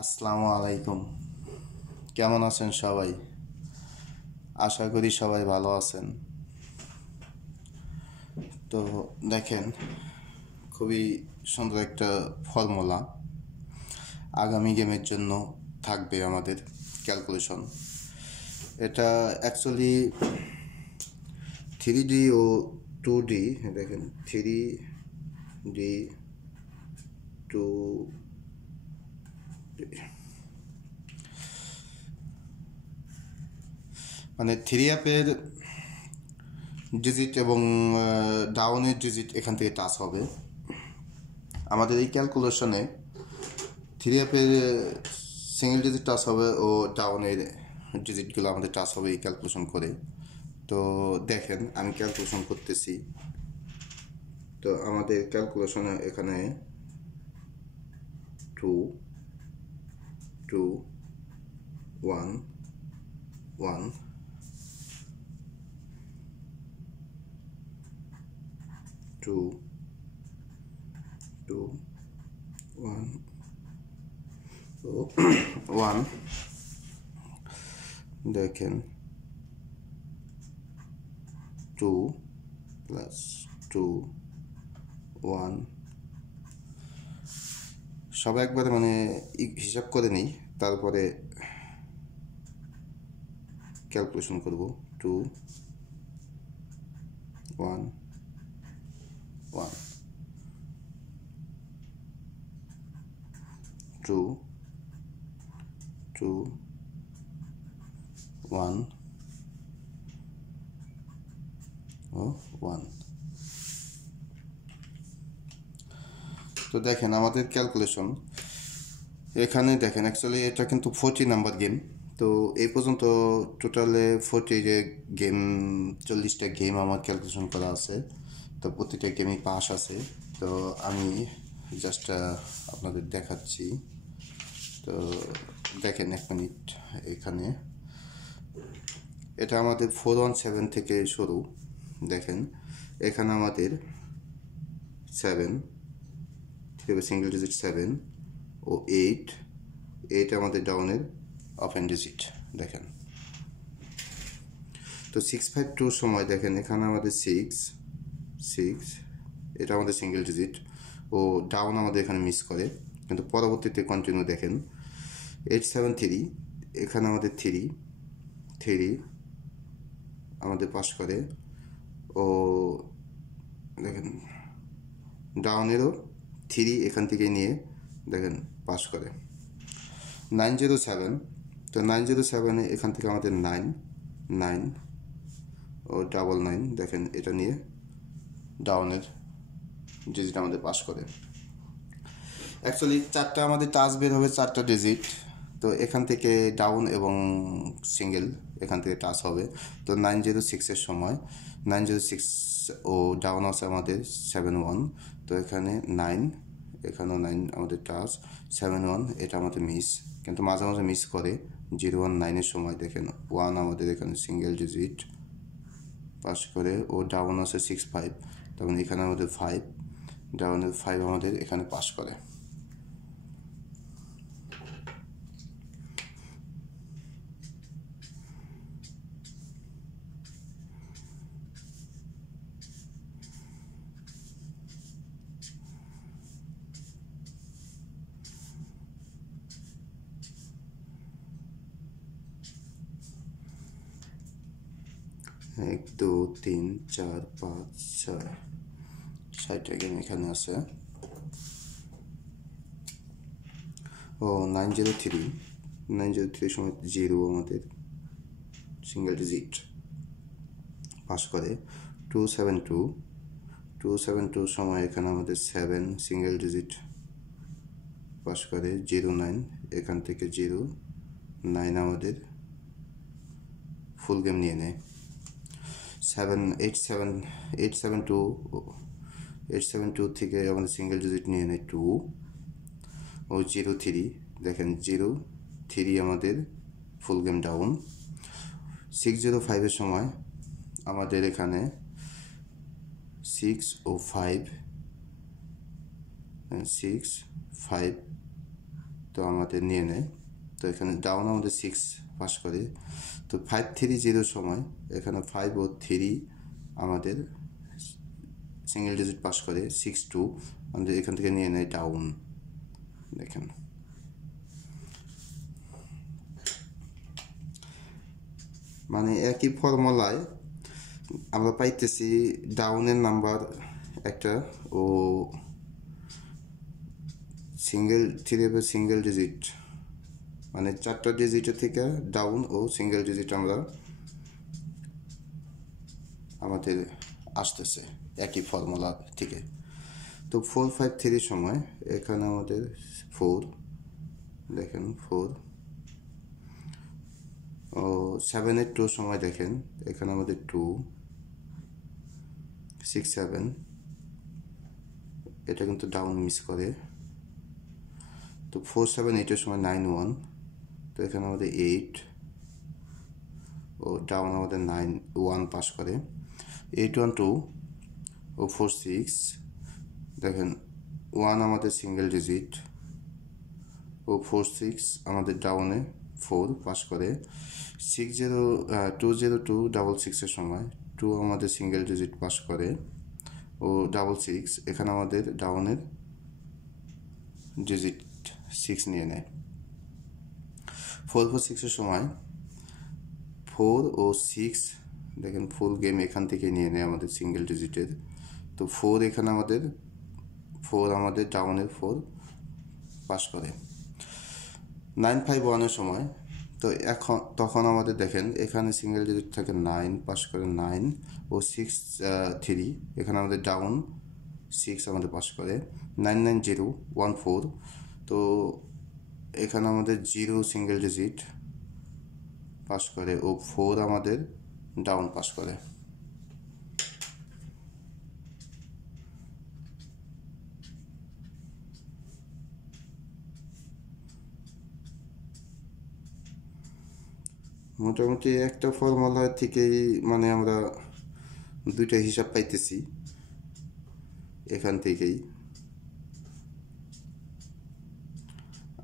আসসালামু আলাইকুম। কেমন আছেন সবাই? আশা করি সবাই ভালো আছেন। তো দেখেন, খুবই সুন্দর একটা ফর্মুলা আগামী গেমের জন্য থাকবে আমাদের ক্যালকুলেশন। এটা অ্যাকচুয়ালি 3D ও 2D। দেখেন 3D 2D, মানে থ্রি অ্যাপের ডিজিট এবং ডাউনের ডিজিট এখান থেকে টাচ হবে। আমাদের এই ক্যালকুলেশনে থ্রি অ্যাপের সিঙ্গেল ডিজিট টাচ হবে ও ডাউনের ডিজিটগুলো আমাদের টাচ হবে এই ক্যালকুলেশন করে। তো দেখেন আমি ক্যালকুলেশন করতেছি। তো আমাদের ক্যালকুলেশনে এখানে 2 2 1 1 2 2 1 1 দেখেন 2 প্লাস 2 1 সব একবারে মানে হিসাব করে নিই, তারপরে ক্যালকুলেশন করব। 2 1 1 2 2 1 ও 1। তো দেখেন আমাদের ক্যালকুলেশন এখানে দেখেন, অ্যাকচুয়ালি এটা কিন্তু 40 নাম্বার গেম। তো এই পর্যন্ত টোটালে 40 যে গেম, 40টা গেম আমার ক্যালকুলেশন করা আছে। তো প্রতিটা গেমই পাস আছে। তো আমি জাস্ট আপনাদের দেখাচ্ছি। তো দেখেন 1 মিনিট। এখানে এটা আমাদের 417 থেকে শুরু। দেখেন এখানে আমাদের 7 সিঙ্গেল ডিজিট 7 ও 8 আমাদের ডাউনের ওপেন ডিজিট। দেখেন তো 652 সময় দেখেন এখানে আমাদের 6 এটা আমাদের সিঙ্গেল ডিজিট ও ডাউন আমাদের এখানে মিস করে, কিন্তু পরবর্তীতে কন্টিনিউ দেখেন 873 এখানে আমাদের 3 আমাদের পাস করে ও দেখেন ডাউনেরও 3 এখান থেকে নিয়ে দেখেন পাস করে 907। তো 907 এখান থেকে আমাদের 9 ও 9 দেখেন এটা নিয়ে ডাউনের ডিজিট আমাদের পাস করে। অ্যাকচুয়ালি 4টা আমাদের টাচ বের হবে, 4টা ডিজিট। তো এখান থেকে ডাউন এবং সিঙ্গেল এখান থেকে টাচ হবে। তো 906 সময় 906 ও ডাউন আছে আমাদের 71। তো এখানে 9, এখানেও 9 আমাদের টাচ, 71 এটা আমাদের মিস, কিন্তু মাঝে মাঝে মিস করে। 019 সময় দেখেন 1 আমাদের এখানে সিঙ্গেল ডিজিট পাস করে ও ডাউন আছে 65। তখন এখানে আমাদের 5, ডাউনের 5 আমাদের এখানে পাস করে। এক 2 3 4 5 6 6টা গেম এখানে আছে। ও 903 সময় 0 আমাদের সিঙ্গেল ডিজিট পাস করে। 272 সময় এখানে আমাদের 7 সিঙ্গেল ডিজিট পাস করে। 09 এখান থেকে 09 আমাদের ফুল গেম নিয়ে নেয়। 872 থেকে আমাদের সিঙ্গেল ডিজিট নিয়ে নেয় 2 ও 03 দেখেন 03 আমাদের ফুল গেম ডাউন। 605 সময় আমাদের এখানে 6 ও 5 6 5 তো আমাদের নিয়ে নেয়। তো এখানে ডাউন আমাদের 6 পাস করে। তো 5 3 0 সময় এখানে 5 ও 3 আমাদের সিঙ্গেল ডিজিট পাস করে। 6 2 আমাদের এখান থেকে নিয়ে নেয় ডাউন। দেখেন মানে একই ফর্মুলায় আমরা পাইতেছি ডাউনের নাম্বার একটা ও সিঙ্গেল ডিজিট, মানে 4টা ডিজিটের থেকে ডাউন ও সিঙ্গেল ডিজিট আমরা আমাদের আসতেছে একই ফর্মুলা থেকে। তো 4 5 3 সময় এখানে আমাদের 4, দেখেন 4 ও 7 8 2 সময় দেখেন এখানে আমাদের 2 6 7, এটা কিন্তু ডাউন মিস করে। তো 4 7 8 এর সময় 9 1, তো এখানে আমাদের 8 ও ডাউন আমাদের 9 1 পাস করে। 8 1 2 ও 4 6, দেখেন 1 আমাদের সিঙ্গেল ডিজিট ও 4 6 আমাদের ডাউনে 4 পাস করে। 6 0 2 0 2 ডাবল 6 এর সময় 2 আমাদের সিঙ্গেল ডিজিট পাস করে ও ডাবল 6 এখানে আমাদের ডাউনের ডিজিট 6 নিয়ে নেয়। 4 4 6 এর সময় 4 ও 6, দেখেন ফুল গেম এখান থেকে নিয়ে নেয় আমাদের সিঙ্গেল ডিজিটের। তো 4 এখানে আমাদের 4 আমাদের ডাউনের 4 পাস করে। 9 5 1 এর সময় তো তখন আমাদের দেখেন এখানে সিঙ্গেল ডিজিট থাকে 9 পাস করে 9 ও 6 3, এখানে আমাদের ডাউন 6 আমাদের পাস করে। 9 9 0 1 4, তো এখানে আমাদের 0 সিঙ্গেল ডিজিট পাস করে ও 4 আমাদের ডাউন পাস করে। মোটামুটি একটা ফর্মুলা থেকেই মানে আমরা দুইটা হিসাব পাইতেছি এখান থেকেই।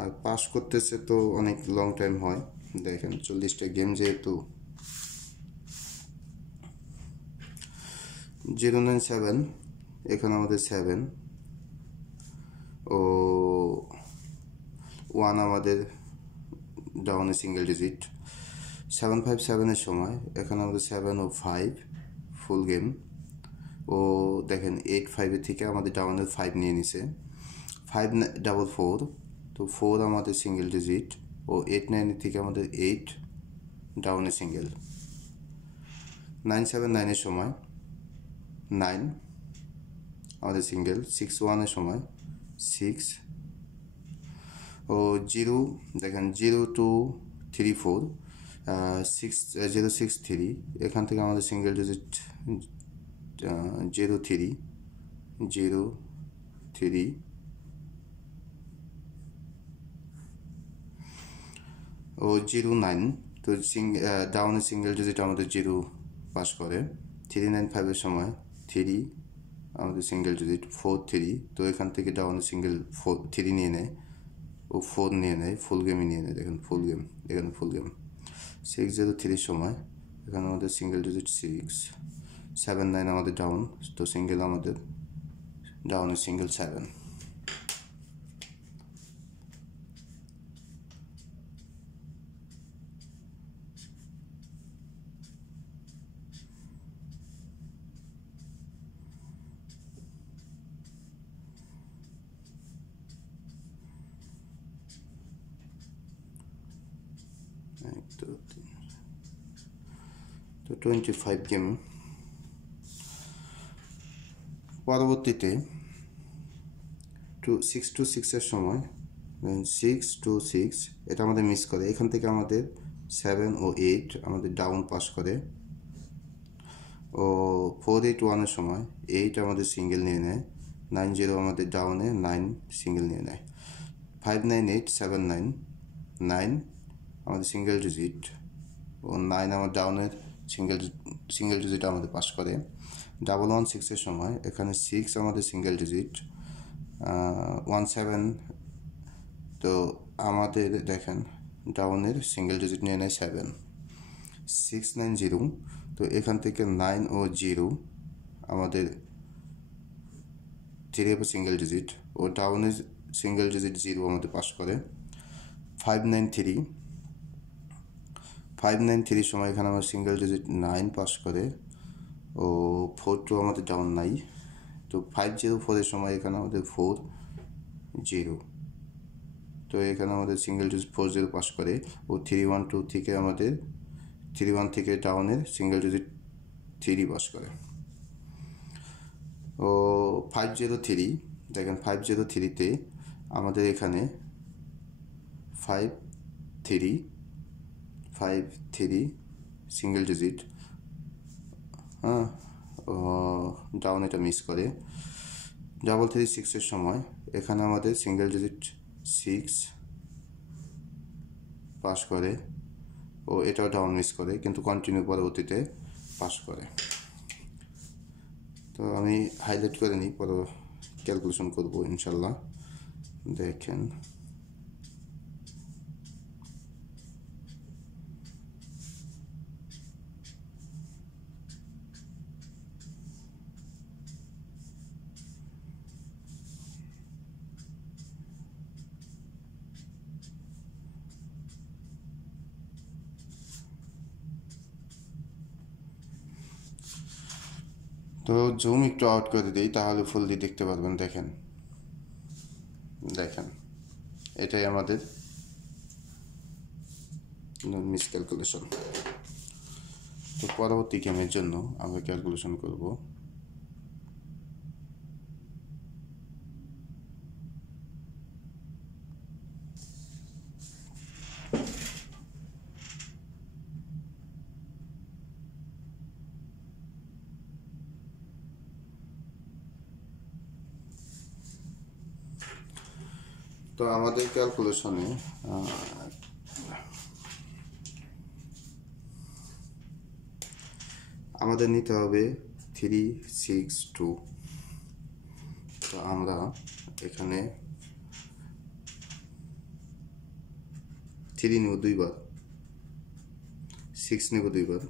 আর পাস করতেছে তো অনেক লং টাইম হয়, দেখেন 40টা গেম যেহেতু। 0 9 7 এখানে আমাদের 7 ও 1 আমাদের ডাউনে সিঙ্গেল ডিজিট। 7 5 7 এর সময় এখানে আমাদের 7 ও 5 ফুল গেম ও দেখেন 8 5 এর থেকে আমাদের ডাউনের 5 নিয়ে নিছে। 5 ডাবল 4, তো 4 আমাদের সিঙ্গেল ডিজিট ও 8 9 এর থেকে আমাদের 8 ডাউনে সিঙ্গেল। 9 7 9 এর সময় 9 আমাদের সিঙ্গেল। 6 1 এর সময় 6 ও 0, দেখেন 0 2 3 4 6 0 6 3, এখান থেকে আমাদের সিঙ্গেল ডিজিট 0 3 0 3 ও 0 9, তো ডাউনের সিঙ্গেল ডিজিট আমাদের 0 পাস করে। 3 9 5 এর সময় 3 আমাদের সিঙ্গেল ডিজিট 4 3, তো এখান থেকে ডাউনের সিঙ্গেল 4 3 নিয়ে নেয় ও 4 নিয়ে নেয়, ফুল গেমই নিয়ে নেয়, দেখেন ফুল গেম, এখানে ফুল গেম। 6 0 3 সময় এখানে আমাদের সিঙ্গেল ডিজিট 6 7 9 আমাদের ডাউন, তো সিঙ্গেল আমাদের ডাউনের সিঙ্গেল 7। তো 25 গেম। পরবর্তীতে 6 2 6 এর সময় 6 2 6 এটা আমাদের মিস করে, এখান থেকে আমাদের 7 ও 8 আমাদের ডাউন পাস করে ও 4 8 1 এর সময় 8 আমাদের সিঙ্গেল নিয়ে নেয়। 9 0 আমাদের ডাউনে 9 সিঙ্গেল নিয়ে নেয়। 5 9 8 7 9 9 আমাদের সিঙ্গেল ডিজিট ও 9 আমার ডাউনের সিঙ্গেল ডিজিট আমাদের পাস করে। 1 1 6 এর সময় এখানে 6 আমাদের সিঙ্গেল ডিজিট 1 7, তো আমাদের দেখেন ডাউনের সিঙ্গেল ডিজিট নিয়ে নেয় 7 690। তো এখান থেকে 9 ও 0 আমাদের 3 সিঙ্গেল ডিজিট ও ডাউনের সিঙ্গেল ডিজিট 0 আমাদের পাস করে। 593 সময় এখানে আমার সিঙ্গেল ডিজিট 9 পাস করে ও 42 আমাদের ডাউন নাই। তো 504 সময় এখানে আমাদের 40। তো এখানে আমাদের সিঙ্গেল ডিজিট 40 পাস করে ও 312 থেকে আমাদের 31 থেকে ডাউনের সিঙ্গেল ডিজিট 3 পাস করে ও 503 দেখেন 503-তে আমাদের এখানে 53 সিঙ্গেল ডিজিট ডাউন এটা মিস করে। 336-এর সময় এখানে আমাদের সিঙ্গেল ডিজিট 6 পাস করে ও এটাও ডাউন মিস করে, কিন্তু কন্টিনিউ পরবর্তীতে পাস করে। তো আমি হাইলাইট করে নিই, পরে ক্যালকুলেশন করবো ইনশাল্লাহ। দেখেন তো জুম একটু আউট করে দিই, তাহলে ফুললি দেখতে পারবেন। দেখেন এটাই আমাদের মিস ক্যালকুলেশন। তো পরবর্তী গেমের জন্য আমরা ক্যালকুলেশন করব। তো আমাদের ক্যালকুলেশনে আমাদের নিতে হবে 362। তো আমরা এখানে 3 নেব 2 বার, 6 নেব 2 বার,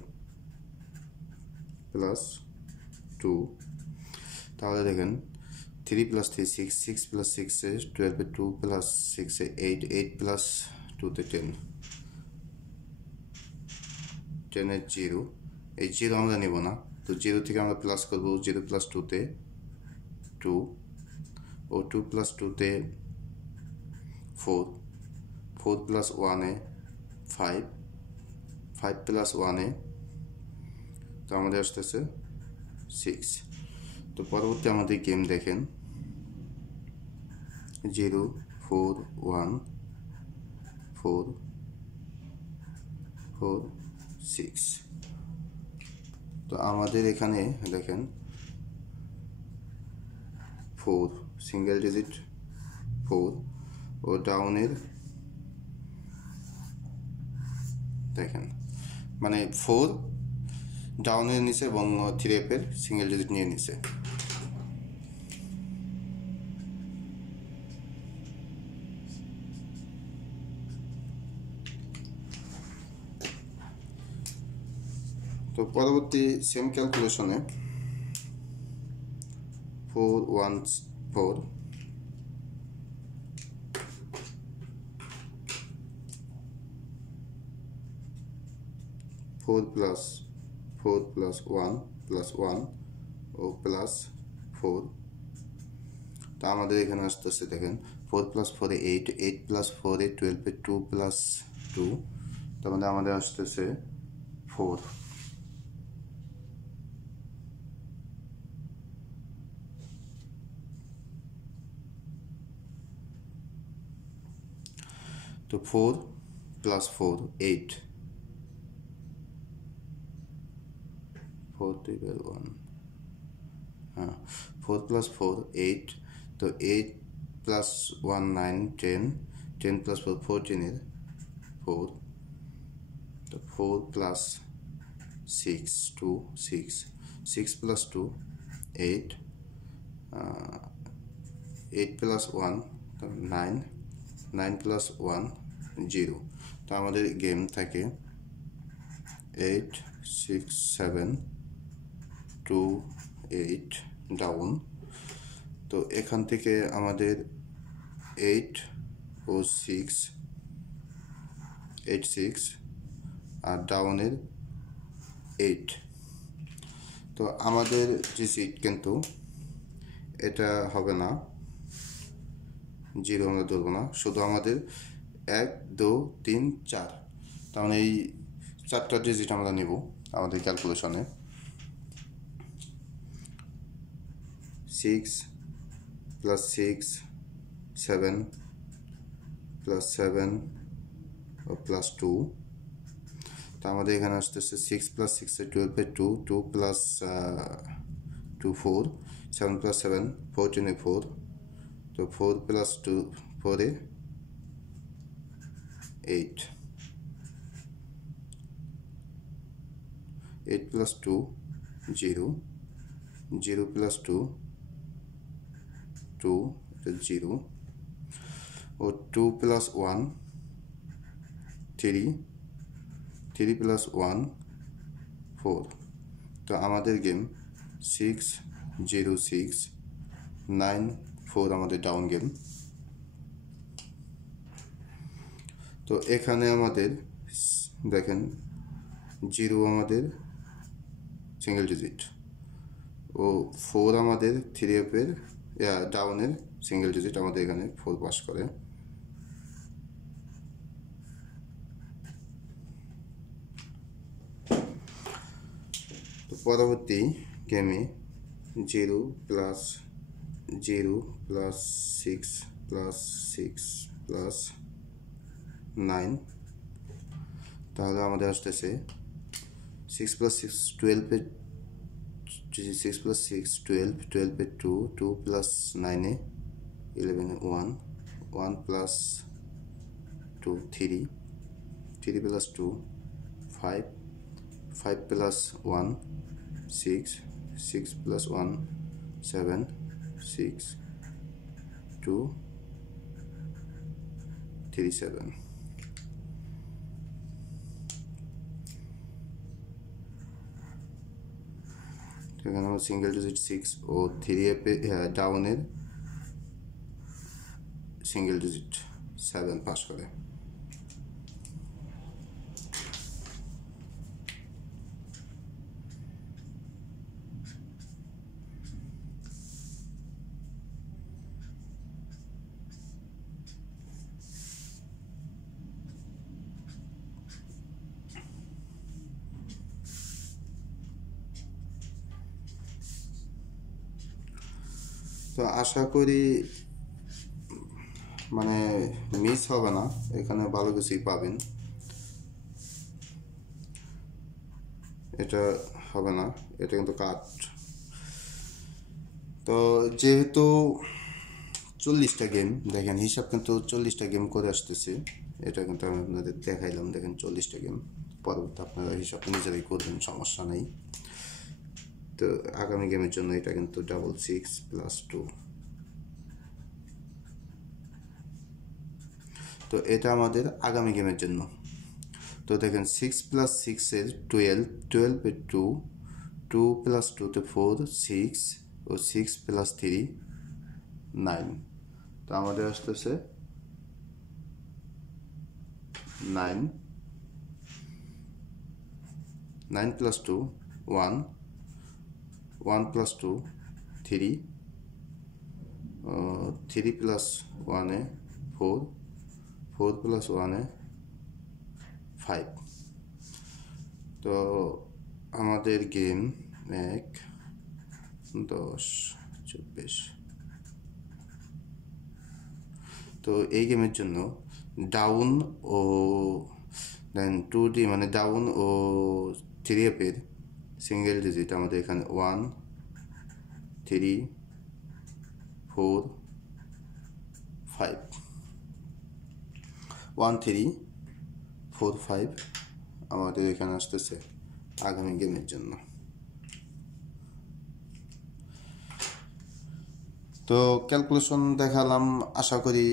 প্লাস 2। তাহলে দেখেন 3 + 3 6, 6 + 6 12, 2 + 6 8, 8 + 2 10, 10 0। এই 0 আমরা নেব না, তো 0 থেকে আমরা প্লাস করবো। 0 + 2-তে 2 ও 2 + 2-তে 4, 4 + 1-এ 5, 5 + 1-এ তো আমাদের আসতেছে 6। তো পরবর্তী আমাদের গেম দেখেন 0 4 1 4 4 6। তো আমাদের এখানে দেখেন 4 সিঙ্গেল ডিজিট 4 ও ডাউনের দেখেন মানে 4 ডাউনের নিচে এবং 3F-এর সিঙ্গেল ডিজিট নিয়ে নিচে। তো পরবর্তী সেম ক্যালকুলেশনে 4 1 4 4 + 4 + 1 + 1 ও প্লাস 4। তো আমাদের এখানে আসতেছে দেখেন 4 + 4 8, 8 + 4 12, 2 + 2। তার মধ্যে আমাদের আসতেছে 4। তো 4 + 4 8, 4 2 1, হ্যাঁ 4 + 4 8। তো 8 + 1 9 10, 10 + 4 14-এর 4। তো 4 + 6 2 6, 6 + 2 8, 8 + 1 9, 9 প্লাস 1 0। তো আমাদের গেম থাকে 8 6 7 2 8 ডাউন। তো এখান থেকে আমাদের 8 ও 6 8 6 আর ডাউনের 8। তো আমাদের যে সিট কিন্তু এটা হবে না, 0 আমরা ধরবো না, শুধু আমাদের 1 2 3 4। তাহলে এই 4টা ডিজিট আমরা নেব আমাদের ক্যালকুলেশনে। 6 প্লাস 6 7 প্লাস 7 ও প্লাস 2। তো আমাদের এখানে আসতেছে 6 প্লাস 6 12 2 2 প্লাস 2 4 7 প্লাস 7 14 4। তো 4 প্লাস 2 4 8 8 প্লাস 2 0 0 প্লাস 2 2 0 ও 2 প্লাস 1 3 3 প্লাস 1 4। তো আমাদের গেম 6 0 6 9 4 আমাদের ডাউন গেম। তো এখানে আমাদের দেখেন 0 আমাদের সিঙ্গেল ডিজিট ও 4 আমাদের 3F-এর ডাউনের সিঙ্গেল ডিজিট, আমাদের এখানে 4 পাস করে। তো পরবর্তী গেমে 0 প্লাস 0 প্লাস 6 প্লাস 6 প্লাস 9। তাহলে আমাদের আসতেছে 6 plus 6 12 6 plus 6 12 12 2 2 plus 9 11 1 1 plus 2 3 3 plus 2 5 5 plus 1 6 6 plus 1 7 6 2 3 7। এখানে আমার সিঙ্গেল ডিজিট 6 ও 3F ডাউনের সিঙ্গেল ডিজিট 7 পাস করে। তো আশা করি মানে মিস হবে না, এখানে ভালো কিছুই পাবেন। এটা হবে না, এটা কিন্তু কাট। তো যেহেতু 40টা গেম, দেখেন হিসাব কিন্তু 40টা গেম করে আসতেছে। এটা কিন্তু আমি আপনাদের দেখাইলাম, দেখেন 40টা গেম। পরবর্তী আপনারা হিসাব নিজেরাই করবেন, সমস্যা নেই। তো আগামী গেমের জন্য এটা কিন্তু 6 প্লাস 2। তো এটা আমাদের আগামী গেমের জন্য। তো দেখেন 6 প্লাস 6-এর 12 12 2 2 প্লাস 2-তে 4 6 ও 6 প্লাস 3 9। তো আমাদের আসতেছে 9 9 প্লাস 2 1 1 প্লাস 2 3 3 প্লাস 1-এ 4 4 প্লাস 1-এ 5। তো আমাদের গেম 1 10 24। তো এই গেমের জন্য ডাউন ও দেন 2D মানে ডাউন ও 3F-এর সিঙ্গেল ডিজিট আমাদের এখানে 1 3 4 5 1 3 4 5 আমাদের এখানে আসতেছে আগামী গেমের জন্য। তো ক্যালকুলেশন দেখালাম, আশা করি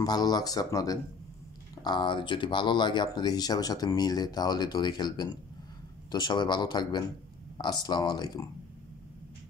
ভালো লাগছে আপনাদের, আর যদি ভালো লাগে আপনাদের হিসাবের সাথে মিলে তাহলে ধরে খেলবেন। তো সবাই ভালো থাকবেন। আসসালামু আলাইকুম।